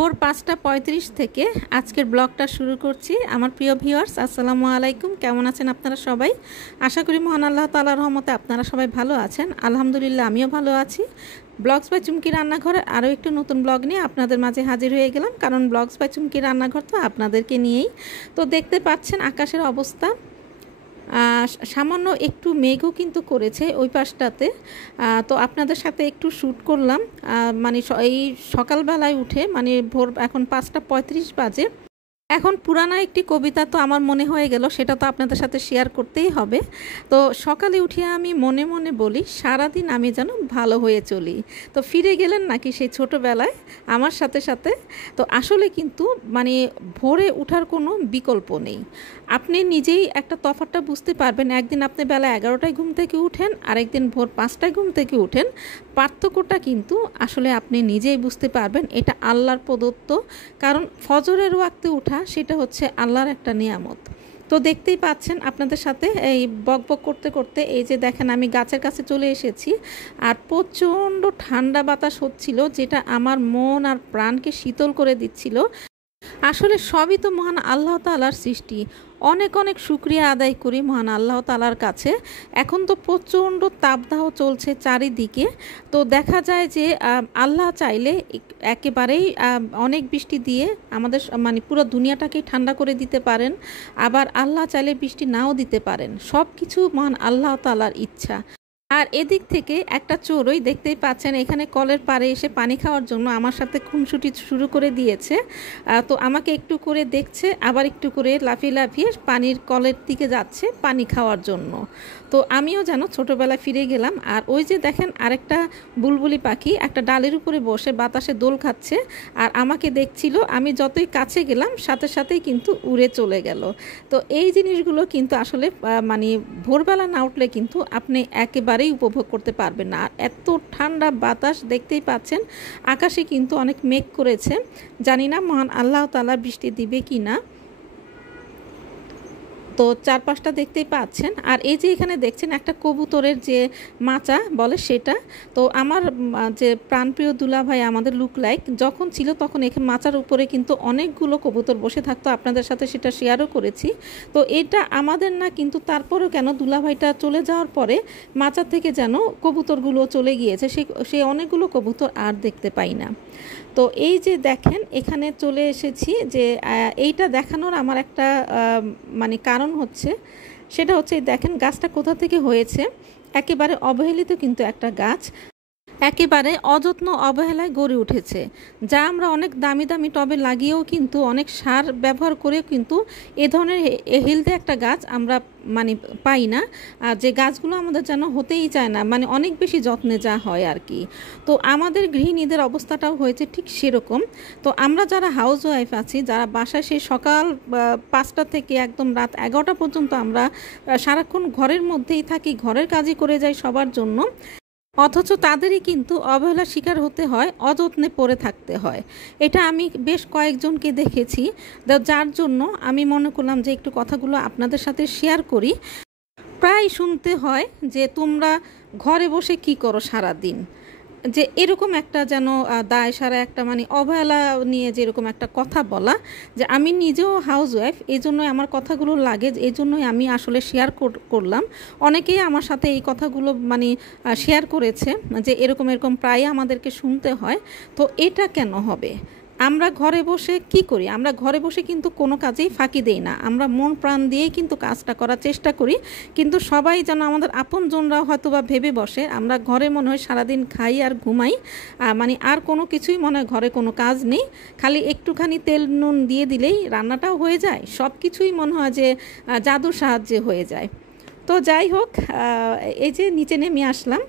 ভোর ৫টা ৩৫ থেকে আজকের ব্লগটা শুরু করছি। আমার প্রিয় ভিউয়ার্স, আসসালামু আলাইকুম। কেমন আছেন আপনারা সবাই? আশা করি মহান আল্লাহ তাআলার রহমতে আপনারা সবাই ভালো আছেন। আলহামদুলিল্লাহ, আমিও ভালো আছি। ব্লগস বাই চুমকি রান্নাঘরে আরও একটু নতুন ব্লগ নিয়ে আপনাদের মাঝে হাজির হয়ে গেলাম, কারণ ব্লগস বাই চুমকি রান্নাঘর তো আপনাদেরকে নিয়েই। তো দেখতে পাচ্ছেন আকাশের অবস্থা, সামান্য একটু মেঘও কিন্তু করেছে ওই পাশটাতে। তো আপনাদের সাথে একটু শ্যুট করলাম, মানে এই সকালবেলায় উঠে, মানে ভোর এখন 5টা 35 বাজে। এখন পুরানা একটি কবিতা তো আমার মনে হয়ে গেল, সেটা তো আপনাদের সাথে শেয়ার করতেই হবে। তো সকালে উঠিয়ে আমি মনে মনে বলি, সারাদিন আমি যেন ভালো হয়ে চলি। তো ফিরে গেলেন নাকি সেই ছোটোবেলায় আমার সাথে সাথে? তো আসলে কিন্তু মানে ভোরে ওঠার কোনো বিকল্প নেই। আপনি নিজেই একটা তফাৎটা বুঝতে পারবেন। একদিন আপনি বেলা 11টায় ঘুম থেকে উঠেন, আরেকদিন ভোর 5টায় ঘুম থেকে উঠেন। পার্থক্যটা কিন্তু আসলে আপনি নিজেই বুঝতে পারবেন। এটা আল্লাহর প্রদত্ত, কারণ ফজরের ওয়াক্তে ওঠা সেটা হচ্ছে আল্লাহর একটা নিয়ামত। তো দেখতেই পাচ্ছেন আপনাদের সাথে এই বকবক করতে করতে, এই যে দেখেন আমি গাছের কাছে চলে এসেছি, আর প্রচণ্ড ঠান্ডা বাতাস হচ্ছিল, যেটা আমার মন আর প্রাণকে শীতল করে দিচ্ছিল। আসলে সবই তো মহান আল্লাহ তাআলার সৃষ্টি। অনেক অনেক শুকরিয়া আদায় করি মহান আল্লাহ তাআলার কাছে। এখন তো প্রচণ্ড তাপদাহ চলছে চারিদিকে। তো দেখা যায় যে আল্লাহ চাইলে একেবারেই অনেক বৃষ্টি দিয়ে আমাদের মানে পুরো দুনিয়াটাকেই ঠান্ডা করে দিতে পারেন, আবার আল্লাহ চাইলে বৃষ্টি নাও দিতে পারেন। সব কিছু মহান আল্লাহ তাআলার ইচ্ছা। আর এদিক থেকে একটা চোরই, দেখতেই পাচ্ছেন এখানে কলের পাড়ে এসে পানি খাওয়ার জন্য আমার সাথে খুনসুটি শুরু করে দিয়েছে। তো আমাকে একটু করে দেখছে, আবার একটু করে লাফিয়ে লাফিয়ে পানির কলের দিকে যাচ্ছে পানি খাওয়ার জন্য। তো আমিও যেন ছোটোবেলায় ফিরে গেলাম। আর ওই যে দেখেন আরেকটা বুলবুলি পাখি একটা ডালের উপরে বসে বাতাসে দোল খাচ্ছে, আর আমাকে দেখছিল। আমি যতই কাছে গেলাম সাথে সাথেই কিন্তু উড়ে চলে গেল। তো এই জিনিসগুলো কিন্তু আসলে মানে ভোরবেলা না উঠলে কিন্তু আপনি একেবারে উপভোগ করতে পারবেন না। আর এত ঠান্ডা বাতাস, দেখতেই পাচ্ছেন আকাশে কিন্তু অনেক মেঘ করেছে। জানি না মহান আল্লাহ তাআলা বৃষ্টি দিবে কি না। তো চারপাশটা দেখতেই পাচ্ছেন। আর এই যে এখানে দেখছেন একটা কবুতরের যে মাচা বলে সেটা, তো আমার যে প্রাণপ্রিয় দুলাভাই আমাদের লুক লাইক যখন ছিল, তখন এখানে মাচার উপরে কিন্তু অনেকগুলো কবুতর বসে থাকতো। আপনাদের সাথে সেটা শেয়ারও করেছি। তো এটা আমাদের না, কিন্তু তারপরেও কেন দুলাভাইটা চলে যাওয়ার পরে মাচার থেকে যেন কবুতরগুলো চলে গিয়েছে, সে অনেকগুলো কবুতর আর দেখতে পাই না। তো এই যে দেখেন এখানে চলে এসেছি, যে এইটা দেখানোর আমার একটা মানে কারণ হচ্ছে, সেটা হচ্ছে দেখেন গাছটা কোথা থেকে হয়েছে। একেবারে অবহেলিত কিন্তু একটা গাছ, একেবারে অযত্ন অবহেলায় গড়ে উঠেছে, যা আমরা অনেক দামি দামি টবে লাগিয়েও কিন্তু অনেক সার ব্যবহার করেও কিন্তু এ ধরনের হেলদি একটা গাছ আমরা মানে পাই না। আর যে গাছগুলো আমাদের যেন হতেই চায় না, মানে অনেক বেশি যত্নে যা হয় আর কি। তো আমাদের গৃহিণীদের অবস্থাটাও হয়েছে ঠিক সেরকম। তো আমরা যারা হাউস ওয়াইফ আছি, যারা বাসায় সেই সকাল 5টা থেকে একদম রাত 11টা পর্যন্ত আমরা সারাক্ষণ ঘরের মধ্যেই থাকি, ঘরের কাজই করে যাই সবার জন্য, অথচ তাদেরই কিন্তু অবহেলার শিকার হতে হয়, অযত্নে পড়ে থাকতে হয়। এটা আমি বেশ কয়েকজনকে দেখেছি, যার জন্য আমি মনে করলাম যে একটু কথাগুলো আপনাদের সাথে শেয়ার করি। প্রায় শুনতে হয় যে তোমরা ঘরে বসে কি করো সারা দিন, যে এরকম একটা যেন দায় সারা একটা মানে অবহেলা নিয়ে যেরকম একটা কথা বলা। যে আমি নিজেও হাউস ওয়াইফ, এই জন্যই আমার কথাগুলো লাগে, এই জন্যই আমি আসলে শেয়ার করলাম। অনেকেই আমার সাথে এই কথাগুলো মানে শেয়ার করেছে যে এরকম এরকম প্রায় আমাদেরকে শুনতে হয়। তো এটা কেন হবে? আমরা ঘরে বসে কি করি? আমরা ঘরে বসে কিন্তু কোনো কাজেই ফাঁকি দেই না, আমরা মন প্রাণ দিয়েই কিন্তু কাজটা করার চেষ্টা করি। কিন্তু সবাই যেন আমাদের আপনজনরাও হয়তো বা ভেবে বসে আমরা ঘরে মনে হয় সারাদিন খাই আর ঘুমাই, মানে আর কোনো কিছুই মনে হয় ঘরে কোনো কাজ নেই। খালি একটুখানি তেল নুন দিয়ে দিলেই রান্নাটাও হয়ে যায়, সব কিছুই মনে হয় যে জাদুর সাহায্যে হয়ে যায়। তো যাই হোক, এই যে নিচে নেমে আসলাম।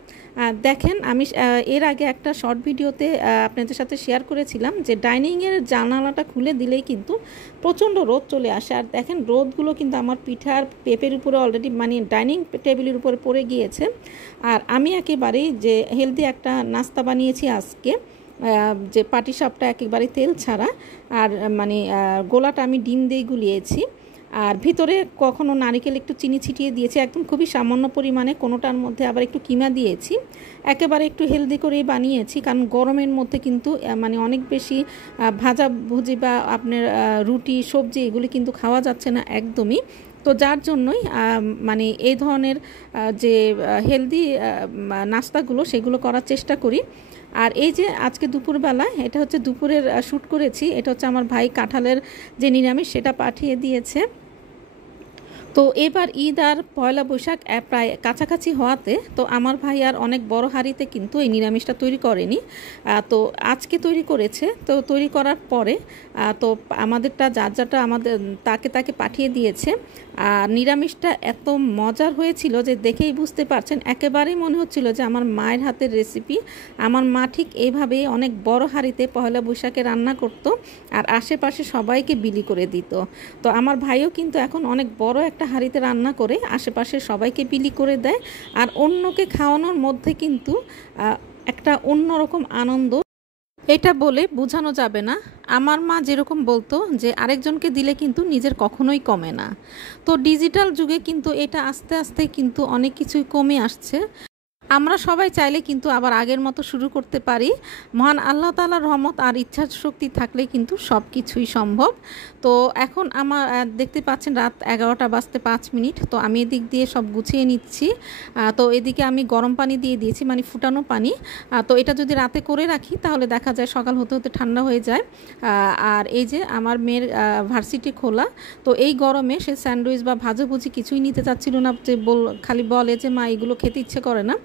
দেখেন আমি এর আগে একটা শর্ট ভিডিওতে আপনাদের সাথে শেয়ার করেছিলাম যে ডাইনিংয়ের জানালাটা খুলে দিলেই কিন্তু প্রচণ্ড রোদ চলে আসে। আর দেখেন রোদগুলো কিন্তু আমার পিঠার পেঁপের উপরে অলরেডি মানে ডাইনিং টেবিলের উপরে পড়ে গিয়েছে। আর আমি একেবারেই যে হেলদি একটা নাস্তা বানিয়েছি আজকে, যে পাটিসাপটা একেবারে তেল ছাড়া, আর মানে গোলাটা আমি ডিম দিয়ে গুলিয়েছি। আর ভিতরে কখনো নারকেল একটু চিনি ছিটিয়ে দিয়েছি, একদম খুবই সামান্য পরিমাণে, কোনোটার মধ্যে আবার একটু কিমা দিয়েছি। একেবারে একটু হেলদি করেই বানিয়েছি, কারণ গরমের মধ্যে কিন্তু মানে অনেক বেশি ভাজা ভুজি বা আপনার রুটি সবজি এগুলি কিন্তু খাওয়া যাচ্ছে না একদমই। তো যার জন্যই মানে এই ধরনের যে হেলদি নাস্তাগুলো সেগুলো করার চেষ্টা করি। আর এই যে আজকে দুপুরবেলা, এটা হচ্ছে দুপুরের শ্যুট করেছি, এটা হচ্ছে আমার ভাই কাঁঠালের যে নিরামিষ সেটা পাঠিয়ে দিয়েছে। তো এবার ঈদ আর পয়লা বৈশাখ প্রায় কাছাকাছি হওয়াতে তো আমার ভাই আর অনেক বড় হাঁড়িতে কিন্তু এই নিরামিষটা তৈরি করেনি, তো আজকে তৈরি করেছে। তো তৈরি করার পরে তো আমাদেরটা যার যারটা আমাদের তাকে পাঠিয়ে দিয়েছে। আর নিরামিষটা এত মজার হয়েছিল যে দেখেই বুঝতে পারছেন, একেবারেই মনে হচ্ছিল যে আমার মায়ের হাতের রেসিপি। আমার মা ঠিক এইভাবেই অনেক বড় হাঁড়িতে পয়লা বৈশাখে রান্না করত আর আশেপাশে সবাইকে বিলি করে দিত। তো আমার ভাইও কিন্তু এখন অনেক বড় একটা হাঁড়িতে রান্না করে আশেপাশে সবাইকে বিলি করে দেয়। আর অন্যকে খাওয়ানোর মধ্যে কিন্তু একটা অন্যরকম আনন্দ, এটা বলে বোঝানো যাবে না। আমার মা যেরকম বলতো যে আরেকজনকে দিলে কিন্তু নিজের কখনোই কমে না। তো ডিজিটাল যুগে কিন্তু এটা আস্তে আস্তে কিন্তু অনেক কিছুই কমে আসছে। আমরা সবাই চাইলে কিন্তু আবার আগের মতো শুরু করতে পারি। মহান আল্লাহ তাআলার রহমত আর ইচ্ছা শক্তি থাকলে কিন্তু সব কিছুই সম্ভব। তো এখন আমার দেখতে পাচ্ছেন রাত 11টা বাজতে 5 মিনিট। তো আমি এদিক দিয়ে সব গুছিয়ে নিচ্ছি। তো এদিকে আমি গরম পানি দিয়ে দিয়েছি, মানে ফুটানো পানি। তো এটা যদি রাতে করে রাখি তাহলে দেখা যায় সকাল হতে হতে ঠান্ডা হয়ে যায়। আর এই যে আমার মেয়ের ভার্সিটি খোলা, তো এই গরমে সে স্যান্ডউইচ বা ভাজাভুজি কিছুই নিতে চাচ্ছিল না, যে খালি বলে যে মা এগুলো খেতে ইচ্ছে করে না।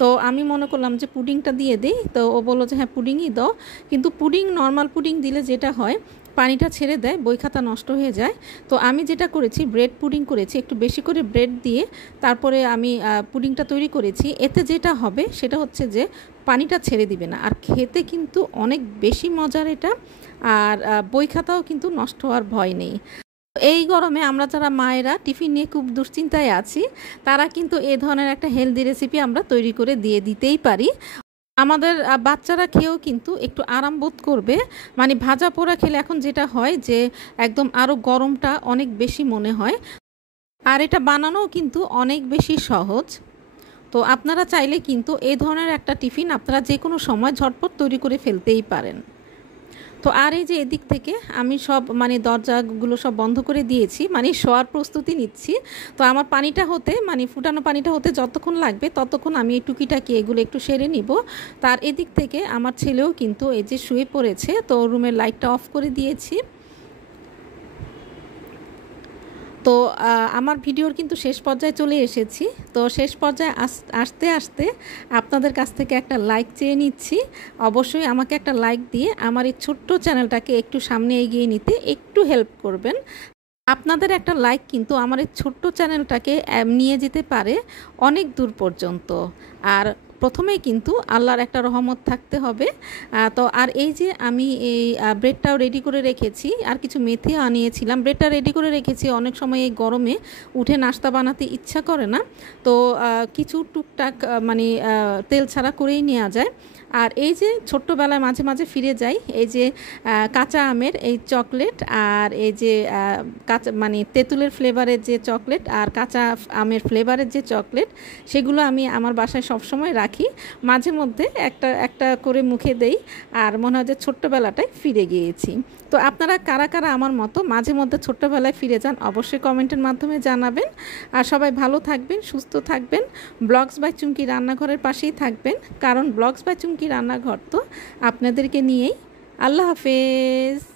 তো আমি মনে করলাম যে পুডিংটা দিয়ে দিই। তো ও বললো যে হ্যাঁ পুডিংই দাও, কিন্তু পুডিং নর্মাল পুডিং দিলে যেটা হয় পানিটা ছেড়ে দেয়, বই খাতা নষ্ট হয়ে যায়। তো আমি যেটা করেছি ব্রেড পুডিং করেছি, একটু বেশি করে ব্রেড দিয়ে তারপরে আমি পুডিংটা তৈরি করেছি। এতে যেটা হবে সেটা হচ্ছে যে পানিটা ছেড়ে দিবে না, আর খেতে কিন্তু অনেক বেশি মজার এটা। আর বই খাতাও কিন্তু নষ্ট হওয়ার ভয় নেই। এই গরমে আমরা যারা মায়েরা টিফিন নিয়ে খুব দুশ্চিন্তায় আছি, তারা কিন্তু এই ধরনের একটা হেলদি রেসিপি আমরা তৈরি করে দিয়ে দিতেই পারি। আমাদের বাচ্চারা খেয়েও কিন্তু একটু আরাম বোধ করবে। মানে ভাজা পোড়া খেলে এখন যেটা হয় যে একদম আরও গরমটা অনেক বেশি মনে হয়। আর এটা বানানোও কিন্তু অনেক বেশি সহজ। তো আপনারা চাইলে কিন্তু এই ধরনের একটা টিফিন আপনারা যে কোনো সময় ঝটপট তৈরি করে ফেলতেই পারেন। তো আর এই যে এদিক থেকে আমি সব মানে দরজাগুলো সব বন্ধ করে দিয়েছি, মানে শোয়ার প্রস্তুতি নিচ্ছি। তো আমার পানিটা হতে, মানে ফুটানো পানিটা হতে যতক্ষণ লাগবে ততক্ষণ আমি এই টুকিটাকি এগুলো একটু সেরে নিব। তার এদিক থেকে আমার ছেলেও কিন্তু এই যে শুয়ে পড়েছে, তো রুমের লাইটটা অফ করে দিয়েছি। তো আমার ভিডিওর কিন্তু শেষ পর্যায়ে চলে এসেছি। তো শেষ পর্যায়ে আসতে আসতে আপনাদের কাছ থেকে একটা লাইক চেয়ে নিচ্ছি। অবশ্যই আমাকে একটা লাইক দিয়ে আমার এই ছোট্ট চ্যানেলটাকে একটু সামনে এগিয়ে নিতে একটু হেল্প করবেন। আপনাদের একটা লাইক কিন্তু আমার এই ছোট্ট চ্যানেলটাকে নিয়ে যেতে পারে অনেক দূর পর্যন্ত। আর প্রথমেই কিন্তু আল্লাহর একটা রহমত থাকতে হবে। তো আর এই যে আমি এই ব্রেডটাও রেডি করে রেখেছি, আর কিছু মেথিও আনিয়েছিলাম। ব্রেডটা রেডি করে রেখেছি, অনেক সময় এই গরমে উঠে নাস্তা বানাতে ইচ্ছা করে না, তো কিছু টুকটাক মানে তেল ছাড়া করেই নেওয়া যায়। আর এই যে ছোট্টবেলায় মাঝে মাঝে ফিরে যাই, এই যে কাঁচা আমের এই চকলেট, আর এই যে কাঁচা মানে তেঁতুলের ফ্লেভারের যে চকলেট আর কাঁচা আমের ফ্লেভারের যে চকলেট, সেগুলো আমি আমার বাসায় সবসময় রাখি। মাঝে মধ্যে একটা একটা করে মুখে দেই, আর মনে হয় যে ছোট্টবেলাটায় ফিরে গিয়েছি। তো আপনারা কারা কারা আমার মতো মাঝে মধ্যে ছোট্টবেলায় ফিরে যান অবশ্যই কমেন্টের মাধ্যমে জানাবেন। আর সবাই ভালো থাকবেন, সুস্থ থাকবেন। ব্লগস বাই চুমকি রান্নাঘরের পাশেই থাকবেন, কারণ ব্লগস বাই চুমকি রান্নাঘর তো আপনাদেরকে নিয়েই। আল্লাহ হাফেজ।